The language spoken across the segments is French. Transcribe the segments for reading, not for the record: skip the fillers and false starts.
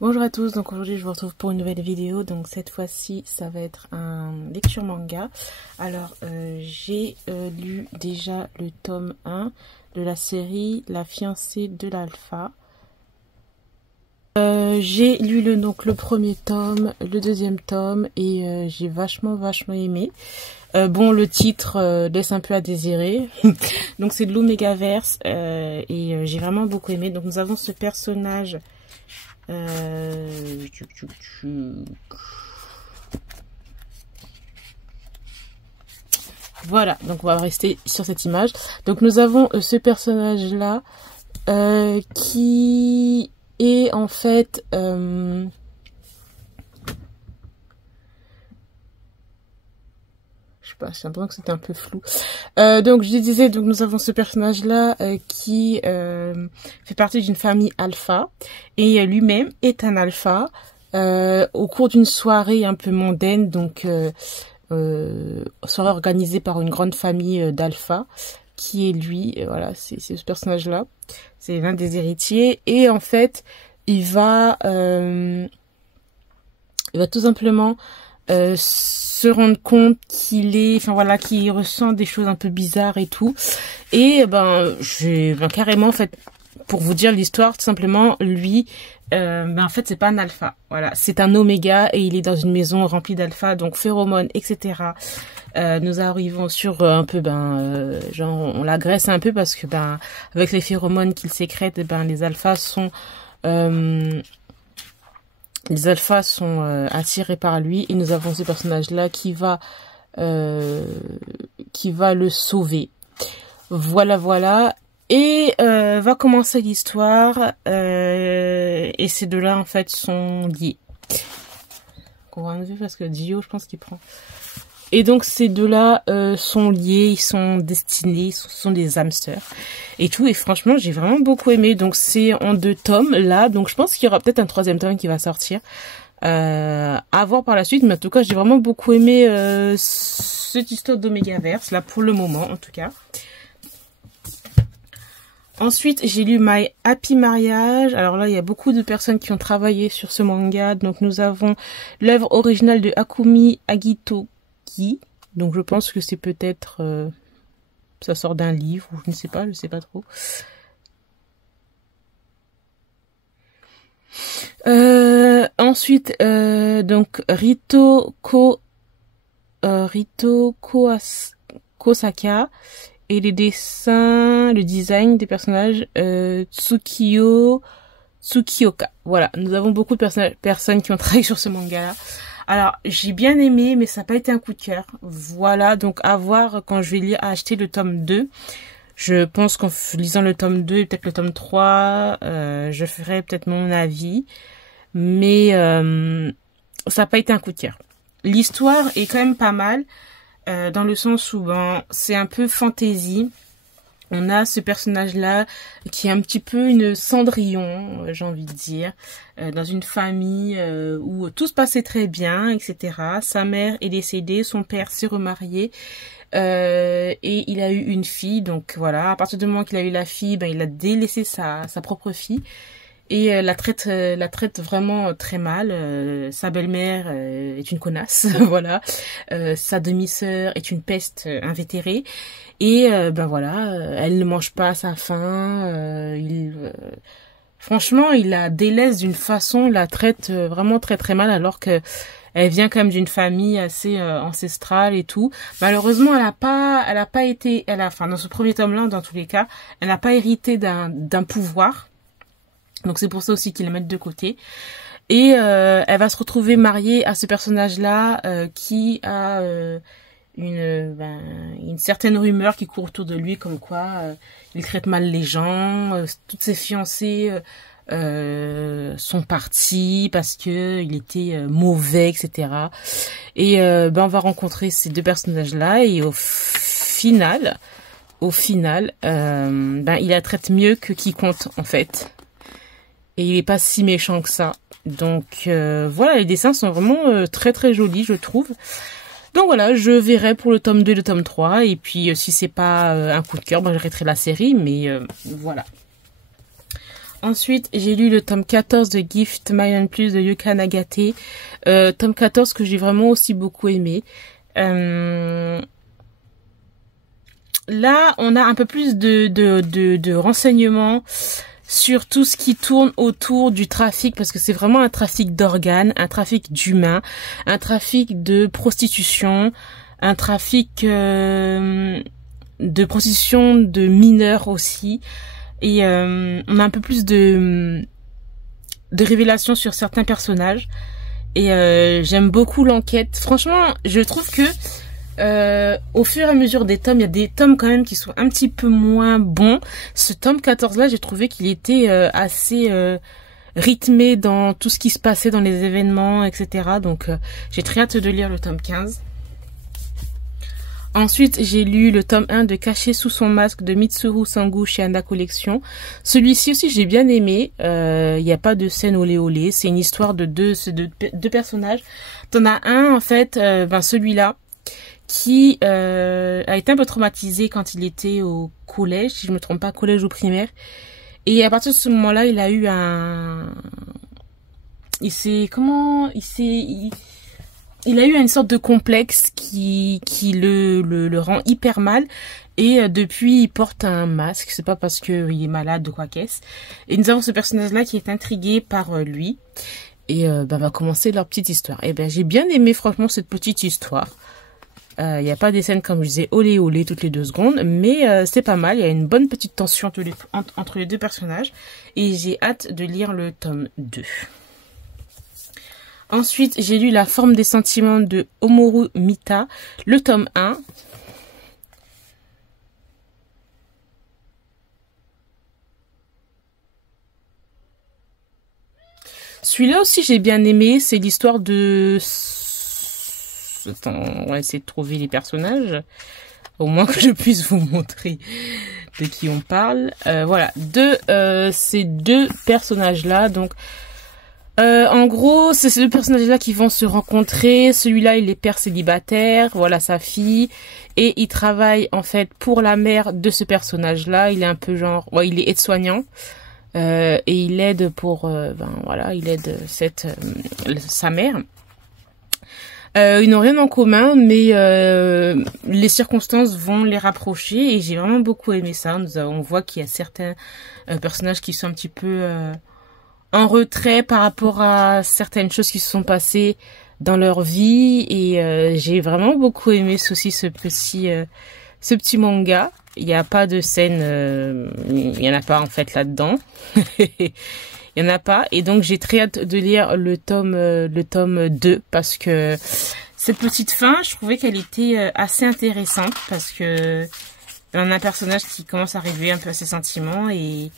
Bonjour à tous, donc aujourd'hui je vous retrouve pour une nouvelle vidéo. Donc cette fois-ci ça va être un lecture manga. Alors j'ai lu déjà le tome 1 de la série La fiancée de l'Alpha. J'ai lu le premier tome, le deuxième tome et j'ai vachement aimé. Bon, le titre laisse un peu à désirer. Donc c'est de l'Omégaverse et j'ai vraiment beaucoup aimé. Donc nous avons ce personnage. Voilà, donc on va rester sur cette image. Donc nous avons ce personnage là qui est en fait je sais pas, j'ai l'impression que c'était un peu flou. Donc je disais, donc nous avons ce personnage là qui fait partie d'une famille alpha et lui-même est un alpha au cours d'une soirée un peu mondaine, donc soirée organisée par une grande famille d'alpha qui est lui, voilà, c'est ce personnage là, c'est l'un des héritiers et en fait il va tout simplement se rendre compte qu'il est, enfin voilà, qu'il ressent des choses un peu bizarres et tout. Et carrément en fait, pour vous dire l'histoire, tout simplement, lui, en fait c'est pas un alpha, voilà, c'est un oméga et il est dans une maison remplie d'alpha, donc phéromones, etc. Nous arrivons sur un peu, genre on l'agresse un peu parce que avec les phéromones qu'il sécrète, les alphas sont attirés par lui et nous avons ce personnage là qui va le sauver. Voilà et va commencer l'histoire et ces deux-là en fait sont liés. On va enlever parce que Dio je pense qu'il prend. Et donc ces deux-là sont liés, ils sont destinés, ce sont des âmes sœurs et tout. Et franchement, j'ai vraiment beaucoup aimé. Donc c'est en 2 tomes là. Donc je pense qu'il y aura peut-être un 3e tome qui va sortir. À voir par la suite. Mais en tout cas, j'ai vraiment beaucoup aimé cette histoire d'Omégaverse là pour le moment en tout cas. Ensuite, j'ai lu My Happy Marriage. Alors là, il y a beaucoup de personnes qui ont travaillé sur ce manga. Donc nous avons l'œuvre originale de Akumi Agito. Donc je pense que c'est peut-être ça sort d'un livre ou je ne sais pas trop. Ensuite donc Rito Kosaka et les dessins, le design des personnages Tsukioka. Voilà, nous avons beaucoup de personnes qui ont travaillé sur ce manga là. Alors, j'ai bien aimé, mais ça n'a pas été un coup de cœur. Voilà, donc à voir quand je vais acheter le tome 2. Je pense qu'en lisant le tome 2 et peut-être le tome 3, je ferai peut-être mon avis. Mais ça n'a pas été un coup de cœur. L'histoire est quand même pas mal, dans le sens où c'est un peu fantasy. On a ce personnage-là qui est un petit peu une Cendrillon, j'ai envie de dire, dans une famille où tout se passait très bien, etc. Sa mère est décédée, son père s'est remarié et il a eu une fille. Donc voilà, à partir du moment qu'il a eu la fille, il a délaissé sa propre fille et la traite vraiment très mal. Sa belle-mère est une connasse, voilà. Sa demi-sœur est une peste invétérée. Et voilà, elle ne mange pas à sa faim. Franchement, il la délaisse d'une façon, la traite vraiment très mal, alors que elle vient quand même d'une famille assez ancestrale et tout. Malheureusement, elle a pas été, enfin dans ce premier tome-là, dans tous les cas, elle n'a pas hérité d'un pouvoir. Donc c'est pour ça aussi qu'ils la mettent de côté. Et elle va se retrouver mariée à ce personnage-là qui a une certaine rumeur qui court autour de lui comme quoi il traite mal les gens, toutes ses fiancées sont parties parce que il était mauvais, etc. Et on va rencontrer ces 2 personnages là et au final il la traite mieux que quiconque en fait et il est pas si méchant que ça. Donc voilà, les dessins sont vraiment très jolis, je trouve. Donc voilà, je verrai pour le tome 2 et le tome 3. Et puis si c'est pas un coup de cœur, j'arrêterai la série. Mais voilà. Ensuite, j'ai lu le tome 14 de Gift Million Plus de Yuka Nagate. Tome 14 que j'ai vraiment aussi beaucoup aimé. Là, on a un peu plus de renseignements sur tout ce qui tourne autour du trafic, parce que c'est vraiment un trafic d'organes, un trafic d'humains, un trafic de prostitution, un trafic de prostitution de mineurs aussi. Et on a un peu plus de révélations sur certains personnages. Et j'aime beaucoup l'enquête. Franchement, je trouve que au fur et à mesure des tomes, il y a des tomes quand même qui sont un petit peu moins bons. Ce tome 14 là, j'ai trouvé qu'il était assez rythmé dans tout ce qui se passait dans les événements, etc. Donc j'ai très hâte de lire le tome 15. Ensuite, j'ai lu le tome 1 de Caché sous son masque de Mitsuru Sangu chez Anda Collection. Celui-ci aussi, j'ai bien aimé. Il n'y a pas de scène olé olé. C'est une histoire de deux personnages. T'en as un, en fait, celui-là, qui a été un peu traumatisé quand il était au collège, si je me trompe pas, collège ou primaire. Et à partir de ce moment-là, il a eu il a eu une sorte de complexe qui le rend hyper mal. Et depuis, il porte un masque. C'est pas parce qu'il est malade ou quoi qu'est-ce. Et nous avons ce personnage-là qui est intrigué par lui. Et va commencer leur petite histoire. Et j'ai bien aimé franchement cette petite histoire. Il n'y a pas des scènes, comme je disais, olé olé toutes les 2 secondes. Mais c'est pas mal. Il y a une bonne petite tension entre les deux personnages. Et j'ai hâte de lire le tome 2. Ensuite, j'ai lu La forme des sentiments de Omoru Mita, le tome 1. Celui-là aussi, j'ai bien aimé. C'est l'histoire de... Attends, on va essayer de trouver les personnages. Au moins que je puisse vous montrer de qui on parle. Voilà, ces 2 personnages-là, donc... en gros, c'est ces 2 personnages-là qui vont se rencontrer. Celui-là, il est père célibataire, voilà sa fille. Et il travaille, en fait, pour la mère de ce personnage-là. Il est un peu genre... Ouais, il est aide-soignant. Et il aide pour... il aide sa mère. Ils n'ont rien en commun, mais les circonstances vont les rapprocher. Et j'ai vraiment beaucoup aimé ça. On voit qu'il y a certains personnages qui sont un petit peu... en retrait par rapport à certaines choses qui se sont passées dans leur vie, et j'ai vraiment beaucoup aimé aussi ce petit manga. Il n'y a pas de scène, il y en a pas en fait là-dedans. Il y en a pas, et donc j'ai très hâte de lire le tome 2, parce que cette petite fin, je trouvais qu'elle était assez intéressante, parce que on a un personnage qui commence à révéler un peu ses sentiments, et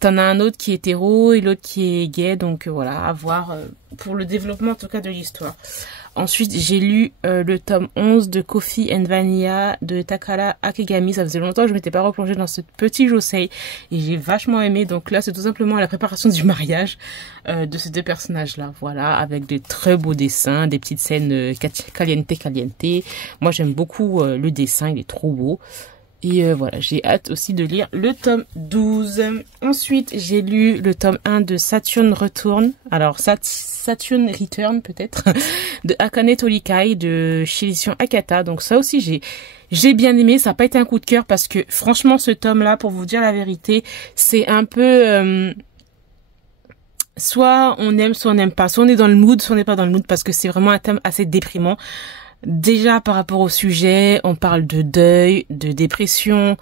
t'en as un autre qui est hétéro et l'autre qui est gay, donc voilà, à voir pour le développement en tout cas de l'histoire. Ensuite, j'ai lu le tome 11 de Coffee and Vanilla de Takara Akegami. Ça faisait longtemps que je m'étais pas replongée dans ce petit josei et j'ai vachement aimé. Donc là, c'est tout simplement la préparation du mariage de ces 2 personnages-là. Voilà, avec de très beaux dessins, des petites scènes caliente. Moi, j'aime beaucoup le dessin, il est trop beau. Et voilà, j'ai hâte aussi de lire le tome 12. Ensuite, j'ai lu le tome 1 de Saturn Return. Alors, Saturn Return peut-être, de Akane Torikai, de chez l'édition Akata. Donc ça aussi, j'ai bien aimé. Ça n'a pas été un coup de cœur parce que franchement, ce tome-là, pour vous dire la vérité, c'est un peu... soit on aime, soit on n'aime pas. Soit on est dans le mood, soit on n'est pas dans le mood, parce que c'est vraiment un thème assez déprimant. Déjà par rapport au sujet, on parle de deuil, de dépression,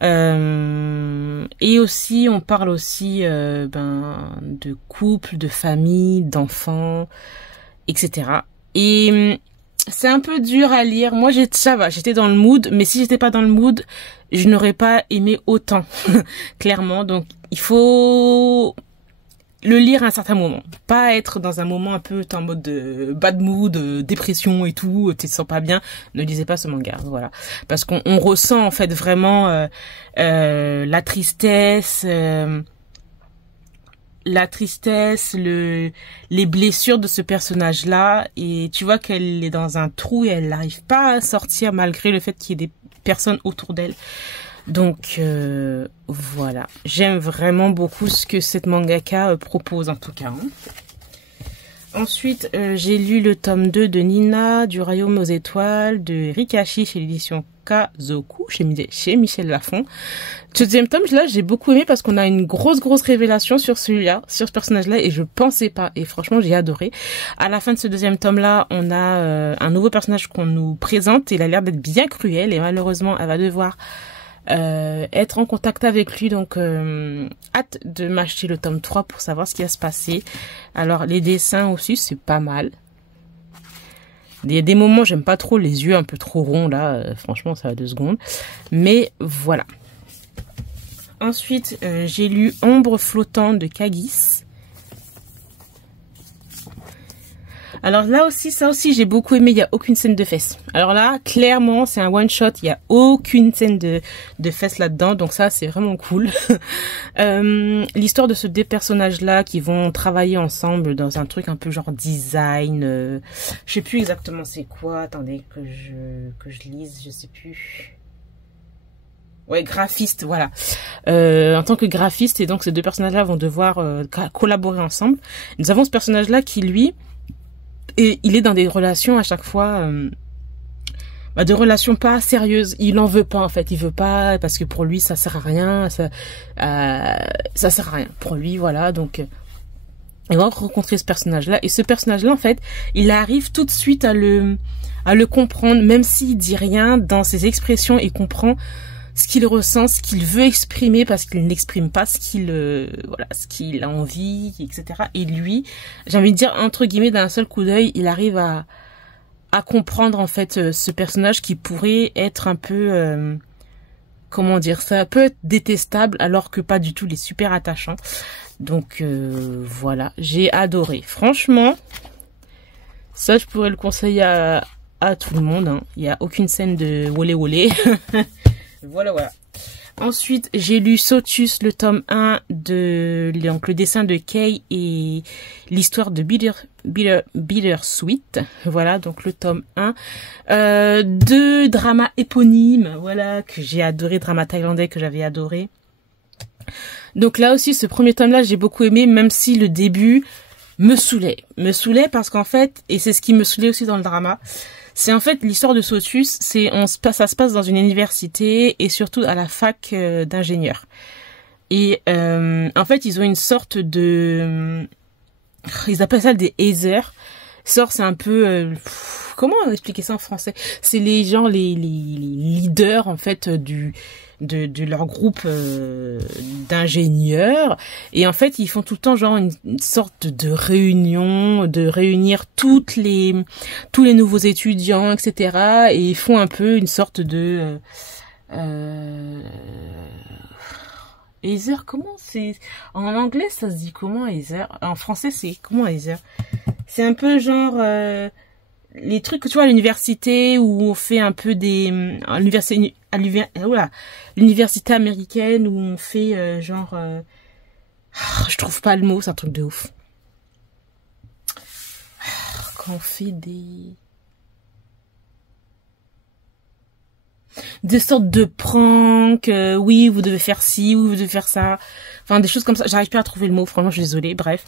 et aussi on parle aussi de couple, de famille, d'enfants, etc. Et c'est un peu dur à lire. Moi ça va, j'étais dans le mood, mais si j'étais pas dans le mood, je n'aurais pas aimé autant, clairement. Donc il faut le lire à un certain moment, pas être dans un moment un peu en mode de bad mood, dépression et tout, tu te sens pas bien, ne lisez pas ce manga, voilà, parce qu'on ressent en fait vraiment la tristesse, les blessures de ce personnage-là, et tu vois qu'elle est dans un trou et elle n'arrive pas à sortir malgré le fait qu'il y ait des personnes autour d'elle. Donc voilà, j'aime vraiment beaucoup ce que cette mangaka propose en tout cas. Hein. Ensuite, j'ai lu le tome 2 de Nina, du Royaume aux étoiles, de Rikashi chez l'édition Kazoku, chez Michel Lafon. Ce deuxième tome, là, j'ai beaucoup aimé parce qu'on a une grosse révélation sur celui-là, sur ce personnage-là, et je pensais pas. Et franchement, j'ai adoré. À la fin de ce deuxième tome-là, on a un nouveau personnage qu'on nous présente. Il a l'air d'être bien cruel, et malheureusement, elle va devoir être en contact avec lui, donc hâte de m'acheter le tome 3 pour savoir ce qui va se passer. Alors les dessins aussi c'est pas mal. Il y a des moments j'aime pas trop les yeux un peu trop ronds là, franchement ça va 2 secondes. Mais voilà. Ensuite j'ai lu Ombre flottante de Kagis. Alors là aussi, ça aussi, j'ai beaucoup aimé. Il n'y a aucune scène de fesses. Alors là, clairement, c'est un one shot. Il n'y a aucune scène de fesses là-dedans. Donc ça, c'est vraiment cool. L'histoire de ces deux personnages-là qui vont travailler ensemble dans un truc un peu genre design. Je sais plus exactement c'est quoi. Attendez que je lise. Je sais plus. Ouais, graphiste, voilà. En tant que graphiste, et donc ces deux personnages-là vont devoir collaborer ensemble. Nous avons ce personnage-là qui, lui, et il est dans des relations à chaque fois, des relations pas sérieuses. Il en veut pas en fait, il veut pas parce que pour lui ça sert à rien, ça sert à rien pour lui, voilà. Donc il va rencontrer ce personnage-là et ce personnage-là en fait, il arrive tout de suite à le comprendre, même s'il dit rien dans ses expressions, il comprend ce qu'il ressent, ce qu'il veut exprimer parce qu'il n'exprime pas ce qu'il ce qu'il a envie, etc. Et lui, j'ai envie de dire entre guillemets d'un seul coup d'œil, il arrive à comprendre en fait ce personnage qui pourrait être un peu comment dire, ça peut être détestable alors que pas du tout, il est super attachant. Donc voilà, j'ai adoré. Franchement, ça je pourrais le conseiller à tout le monde. Hein. Il n'y a aucune scène de wolé wolé. Voilà. Ensuite, j'ai lu Sotus, le tome 1 donc le dessin de Kei et l'histoire de Bittersweet. Voilà, donc le tome 1. 2 dramas éponymes, voilà, que j'ai adoré, drama thaïlandais que j'avais adoré. Donc là aussi, ce premier tome-là, j'ai beaucoup aimé, même si le début me saoulait. Parce qu'en fait, et c'est ce qui me saoulait aussi dans le drama, c'est en fait l'histoire de Sotus, ça se passe dans une université et surtout à la fac d'ingénieurs. Et en fait, ils ont une sorte de, ils appellent ça des hazers. C'est un peu, comment expliquer ça en français? C'est les leaders en fait de leur groupe d'ingénieurs, et en fait ils font tout le temps genre une sorte de réunion, de réunir tous les nouveaux étudiants, etc. Et ils font un peu une sorte de Heather, comment c'est en anglais, ça se dit comment Heather? En français c'est comment Heather? C'est un peu genre les trucs que tu vois à l'université où on fait un peu des l'université américaine où on fait je trouve pas le mot, c'est un truc de ouf. Quand on fait des sortes de pranks, oui, vous devez faire ci, oui, vous devez faire ça. Enfin, des choses comme ça. J'arrive pas à trouver le mot, franchement, je suis désolée, bref.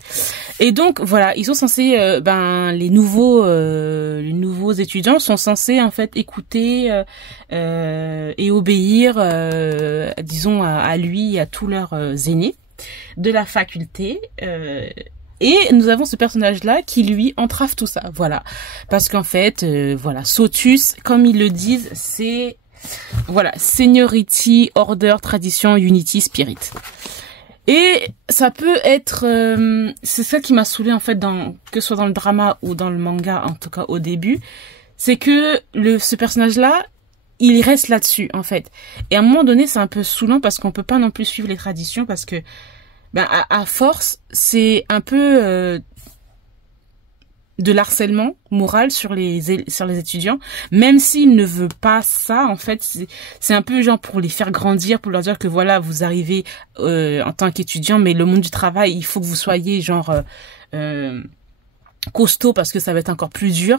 Et donc, voilà, ils sont censés, les nouveaux étudiants sont censés, en fait, écouter et obéir, disons, à lui et à tous leurs aînés de la faculté. Et nous avons ce personnage-là qui, lui, entrave tout ça, voilà. Parce qu'en fait, Sotus, comme ils le disent, c'est... Voilà, Seniority, Order, Tradition, Unity, Spirit. Et ça peut être... c'est ça qui m'a saoulée, en fait, que ce soit dans le drama ou dans le manga, en tout cas au début. C'est que ce personnage-là, il reste là-dessus, en fait. Et à un moment donné, c'est un peu saoulant parce qu'on peut pas non plus suivre les traditions parce que, à force, c'est un peu... de l'harcèlement moral sur les étudiants, même s'il ne veut pas ça, en fait, c'est un peu genre pour les faire grandir, pour leur dire que voilà, vous arrivez en tant qu'étudiant, mais le monde du travail, il faut que vous soyez genre costaud parce que ça va être encore plus dur.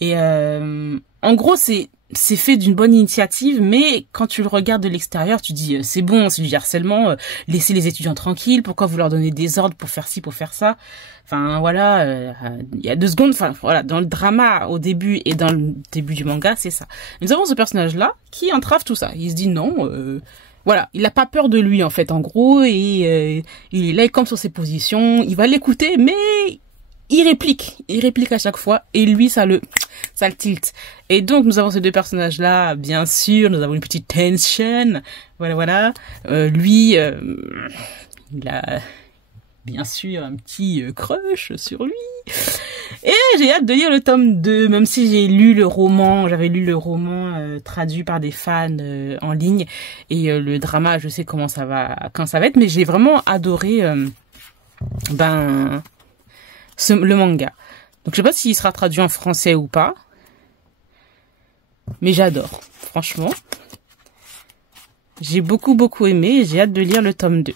Et en gros, c'est fait d'une bonne initiative, mais quand tu le regardes de l'extérieur, tu dis c'est bon, c'est du harcèlement, laissez les étudiants tranquilles, pourquoi vous leur donnez des ordres pour faire ci, pour faire ça. Enfin voilà, il y a 2 secondes, enfin voilà, dans le drama au début et dans le début du manga, c'est ça. Nous avons ce personnage-là qui entrave tout ça. Il se dit non, voilà, il a pas peur de lui en fait, en gros, et il est là, il campe sur ses positions, il va l'écouter, mais il réplique à chaque fois, et lui ça le tilt. Et donc nous avons ces 2 personnages là, bien sûr, nous avons une petite tension, voilà. Lui, il a bien sûr un petit crush sur lui. Et j'ai hâte de lire le tome 2, même si j'avais lu le roman traduit par des fans en ligne, et le drama, je sais quand ça va être, mais j'ai vraiment adoré le manga. Donc je sais pas s'il sera traduit en français ou pas, mais j'adore, franchement. J'ai beaucoup aimé, j'ai hâte de lire le tome 2.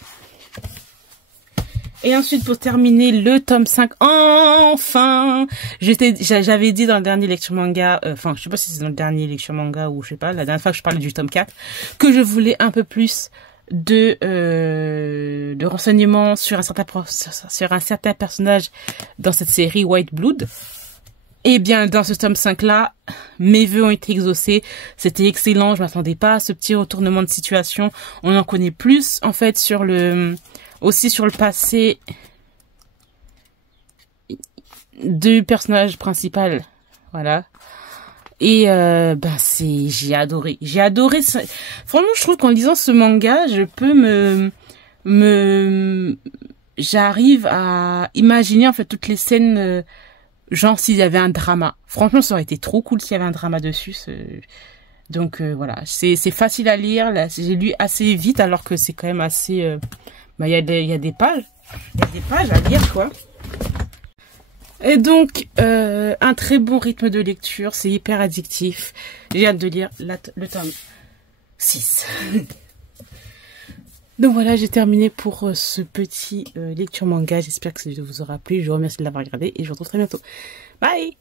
Et ensuite, pour terminer, le tome 5, enfin, j'avais dit dans le dernier lecture manga, enfin, je sais pas si c'est dans le dernier lecture manga ou je sais pas, la dernière fois que je parlais du tome 4, que je voulais un peu plus de renseignements sur un certain personnage dans cette série White Blood. Et bien, dans ce tome 5 là, mes vœux ont été exaucés. C'était excellent, je m'attendais pas à ce petit retournement de situation. On en connaît plus, en fait, aussi sur le passé du personnage principal. Voilà. Et j'ai adoré. Franchement, je trouve qu'en lisant ce manga, je peux j'arrive à imaginer en fait toutes les scènes, genre s'il y avait un drama. Franchement, ça aurait été trop cool s'il y avait un drama dessus. Donc voilà, c'est facile à lire. Là, j'ai lu assez vite alors que c'est quand même assez. Il y a des pages. Il y a des pages à lire, quoi. Et donc, un très bon rythme de lecture. C'est hyper addictif. J'ai hâte de lire le tome 6. Donc voilà, j'ai terminé pour ce petit lecture manga. J'espère que ça vous aura plu. Je vous remercie de l'avoir regardé et je vous retrouve très bientôt. Bye!